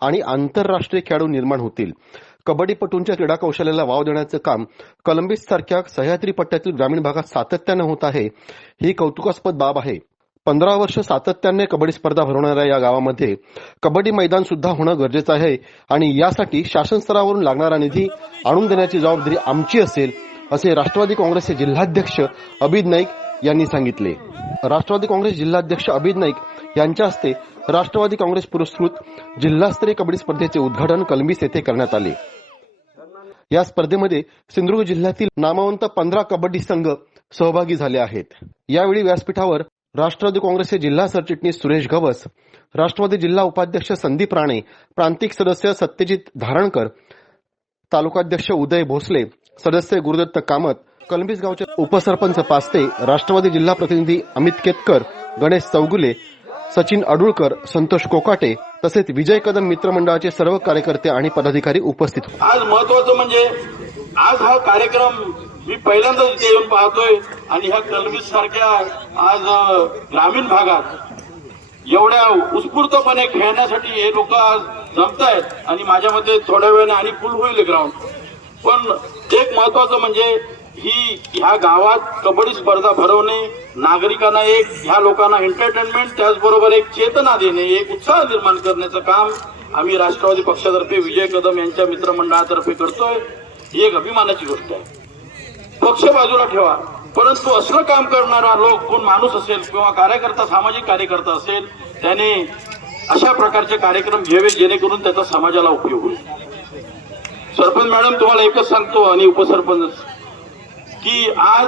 आणि आंतरराष्ट्रीय खेळाडू निर्माण होतील. कबड्डीपटूंच्या क्रीडा कौशल्याला वाव देण्याचं काम कलंबिस सारख्या सह्याद्री पट्ट्यातील ग्रामीण भागात सातत्यानं होत आहे ही कौतुकास्पद बाब आहे. पंधरा वर्ष सातत्याने कबड्डी स्पर्धा भरवणाऱ्या या गावामध्ये कबड्डी मैदान सुद्धा होणं गरजेचं आहे आणि यासाठी शासन स्तरावरून लागणारा निधी आणून देण्याची जबाबदारी आमची असेल असे राष्ट्रवादी काँग्रेसचे जिल्हाध्यक्ष अबिद नाईक यांनी सांगितले. राष्ट्रवादी काँग्रेस जिल्हाध्यक्ष अभिद नाईक यांच्या हस्ते राष्ट्रवादी काँग्रेस पुरस्कृत जिल्हास्तरीय कबड्डी स्पर्धेचे उद्घाटन कलंबीस येथे करण्यात आले. या स्पर्धेमध्ये सिंधुदुर्ग जिल्ह्यातील नामवंत पंधरा कबड्डी संघ सहभागी झाले आहेत. यावेळी व्यासपीठावर राष्ट्रवादी काँग्रेसचे जिल्हा सरचिटणीस सुरेश गवस राष्ट्रवादी जिल्हा उपाध्यक्ष संदीप राणे प्रांतिक सदस्य सत्यजित धारणकर तालुकाध्यक्ष उदय भोसले सदस्य गुरुदत्त कामत कलंबीस गावचे उपसरपंच पास्ते राष्ट्रवादी जिल्हा प्रतिनिधी अमित केतकर गणेश चौगुले सचिन अडुळकर संतोष कोकाटे तसेच विजय कदम मित्रमंडळाचे सर्व कार्यकर्ते आणि पदाधिकारी उपस्थित होते. आज महत्वाचं म्हणजे आज हा कार्यक्रम मी पहिल्यांदाच इथे येऊन पाहतोय आणि ह्या कलवीस सारख्या आज ग्रामीण भागात एवढ्या उत्स्फूर्तपणे खेळण्यासाठी हे लोक आज जमतायत आणि माझ्या मते थोड्या वेळाने आणि फुल होईल ग्राउंड पण एक महत्वाचं म्हणजे ही ह्या गावात कबड्डी स्पर्धा भरवणे नागरिकांना एक ह्या लोकांना एंटरटेनमेंट त्याचबरोबर एक चेतना देणे एक उत्साह निर्माण करण्याचं काम आम्ही राष्ट्रवादी पक्षातर्फे विजय कदम यांच्या मित्रमंडळातर्फे करतोय. ही एक अभिमानाची गोष्ट आहे. पक्ष बाजूला ठेवा. परंतु असलं काम करणारा लोक कोण माणूस असेल किंवा कार्यकर्ता सामाजिक कार्यकर्ता असेल त्याने अशा प्रकारचे कार्यक्रम घ्यावे जेणेकरून त्याचा समाजाला उपयोग होईल. सरपंच मॅडम तुम्हाला एकच सांगतो आणि उपसरपंच. की आज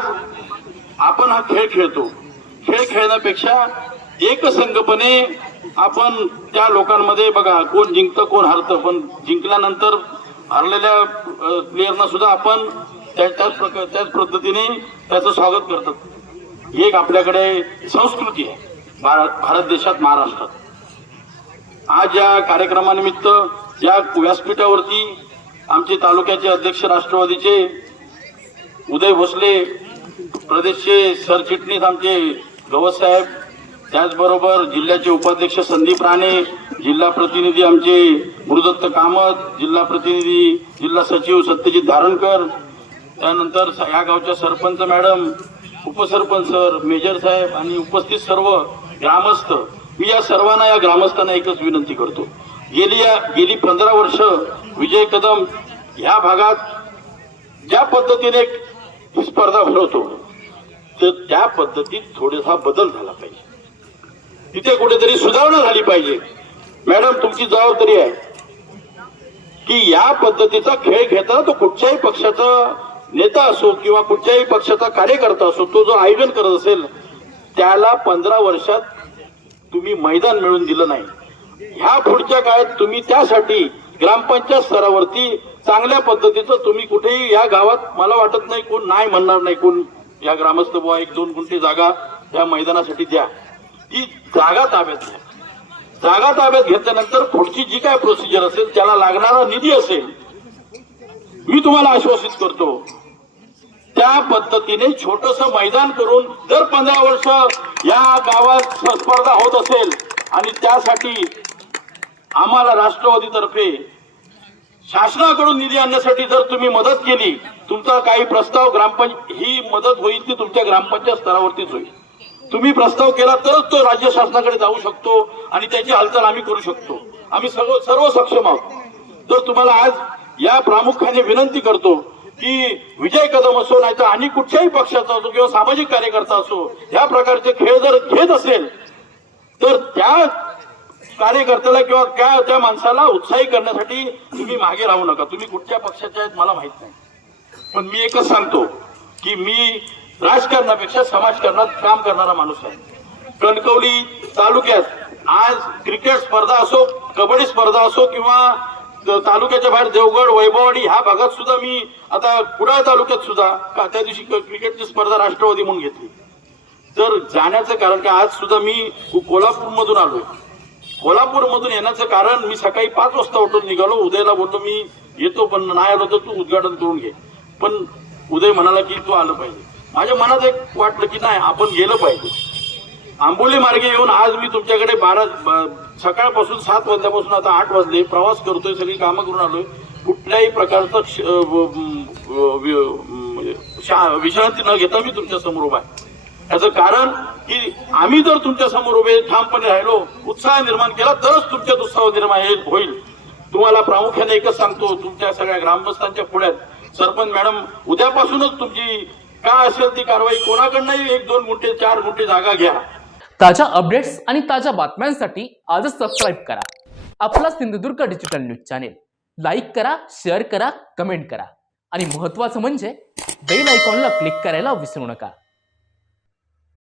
आपण हा खेळ खेळतो. खेळ खेळण्यापेक्षा एकसंघपणे आपण त्या लोकांमध्ये बघा कोण जिंकतं कोण हरतं. पण जिंकल्यानंतर हरलेल्या प्लेयरना सुद्धा आपण त्या- त्याच प्रकार त्याच पद्धतीने त्याचं स्वागत करतात. ही एक आपल्याकडे संस्कृती आहे. भारत भारत देशात महाराष्ट्रात. आज या कार्यक्रमानिमित्त या व्यासपीठावरती आमचे तालुक्याचे अध्यक्ष राष्ट्रवादीचे उदय भोसले प्रदेशचे सरचिटणीस आमचे गवस साहेब त्याचबरोबर जिल्ह्याचे उपाध्यक्ष संदीप राणे जिल्हा प्रतिनिधी आमचे गुरुदत्त कामत जिल्हा प्रतिनिधी जिल्हा सचिव सत्यजित धारणकर त्यानंतर स- या गावच्या sarpanch madam upsarpanch sir major साहेब आणि उपस्थित सर्व ग्रामस्थ. मी या सर्वांना या ग्रामस्थांना एकच विनंती करतो. गेली या गेली पंधरा वर्ष विजय कदम ह्या भागात ज्या पद्धतीने स्पर्धा भरवतो तर त्या पद्धतीत थोडासा बदल झाला पाहिजे. तिथे कुठेतरी सुधारणा झाली पाहिजे. मॅडम तुमची जबाबदारी आहे. की या पद्धतीचा खेळ घेताना तो कुठच्याही पक्षाचा नेता असो किंवा कुठच्याही पक्षाचा कार्यकर्ता असो तो जो आयोजन करत असेल त्याला पंधरा वर्षात तुम्ही मैदान मिळून दिलं नाही. ह्या पुढच्या काळात तुम्ही त्यासाठी ग्रामपंचायत स्तरावरती चांगल्या पद्धतीचं तुम्ही कुठेही या गावात मला वाटत नाही कोण नाही म्हणणार नाही कोण या ग्रामस्थ बुवा एक दोन गुंठे जागा या मैदानासाठी द्या. ती जागा ताब्यात घ्या. जागा ताब्यात घेतल्यानंतर पुढची जी काय प्रोसिजर असेल त्याला लागणारा निधी असेल मी तुम्हाला आश्वासित करतो त्या पद्धतीने छोटस मैदान करून दर पंधरा वर्ष या गावात स्पर्धा होत असेल आणि त्यासाठी आम्हाला राष्ट्रवादीतर्फे शासनाकडून निधी आणण्यासाठी जर तुम्ही मदत केली तुमचा काही प्रस्ताव ग्रामपंच ही मदत होईल ती तुमच्या ग्रामपंचायत स्तरावरतीच होईल. तुम्ही प्रस्ताव केला तरच तो राज्य शासनाकडे जाऊ शकतो आणि त्याची हालचाल आम्ही करू शकतो. आम्ही सर्व सर्व सक्षम आहोत. तर तुम्हाला आज या प्रामुख्याने विनंती करतो की विजय कदम असो नाही तर आणि कुठच्याही पक्षाचा असो किंवा सामाजिक कार्यकर्ता असो या प्रकारचे खेळ जर घेत असेल तर त्या कार्यकर्त्याला किंवा त्या त्या माणसाला उत्साही करण्यासाठी तुम्ही मागे राहू नका. तुम्ही कुठच्या पक्षाचे आहेत मला माहीत नाही. पण मी एकच सांगतो की मी राजकारणापेक्षा समाजकारणात काम करणारा माणूस आहे. कणकवली तालुक्यात आज क्रिकेट स्पर्धा असो कबड्डी स्पर्धा असो किंवा तालुक्याच्या बाहेर देवगड वैभववाडी ह्या भागात सुद्धा मी आता कुडाळ तालुक्यात सुद्धा का त्या दिवशी क्रिकेटची स्पर्धा राष्ट्रवादी म्हणून घेतली. तर जाण्याचं कारण की आज सुद्धा मी कोल्हापूर मधून आलोय. कोल्हापूरमधून येण्याचं कारण मी सकाळी पाच वाजता उठून निघालो. उदयला बोलतो मी येतो पण नाही आलो तर तू उद्घाटन करून घे. पण उदय म्हणाला की तू आलं पाहिजे. माझ्या मनात एक वाटलं की नाही आपण गेलं पाहिजे. आंबोली मार्गे येऊन आज मी तुमच्याकडे बारा ब- सकाळपासून सात वाजल्यापासून आता आठ वाजले. प्रवास करतोय सगळी कामं करून आलोय. कुठल्याही प्रकारचं म्हणजे शा- विश्रांती न घेता मी तुमच्यासमोर उभा आहे. याचं कारण की आम्ही जर तुमच्यासमोर उभे ठामपणे राहिलो उत्साह निर्माण केला तरच तुमच्यात उत्साह निर्माण होईल. तुम्हाला प्रामुख्याने एकच सांगतो तुमच्या सगळ्या ग्रामस्थांच्या पुढ्यात सरपंच मॅडम उद्यापासूनच तुमची काय असेल ती कारवाई कोणाकडनंही एक दोन गुंठे चार गुंठे जागा घ्या. ताज्या अपडेट्स आणि ताज्या बातम्यांसाठी आजच सबस्क्राईब करा. आपला Sindhudurg digital news channel like करा शेअर करा कमेंट करा. आणि महत्त्वाचं म्हणजे बेल आयकॉनला क्लिक करायला विसरू नका.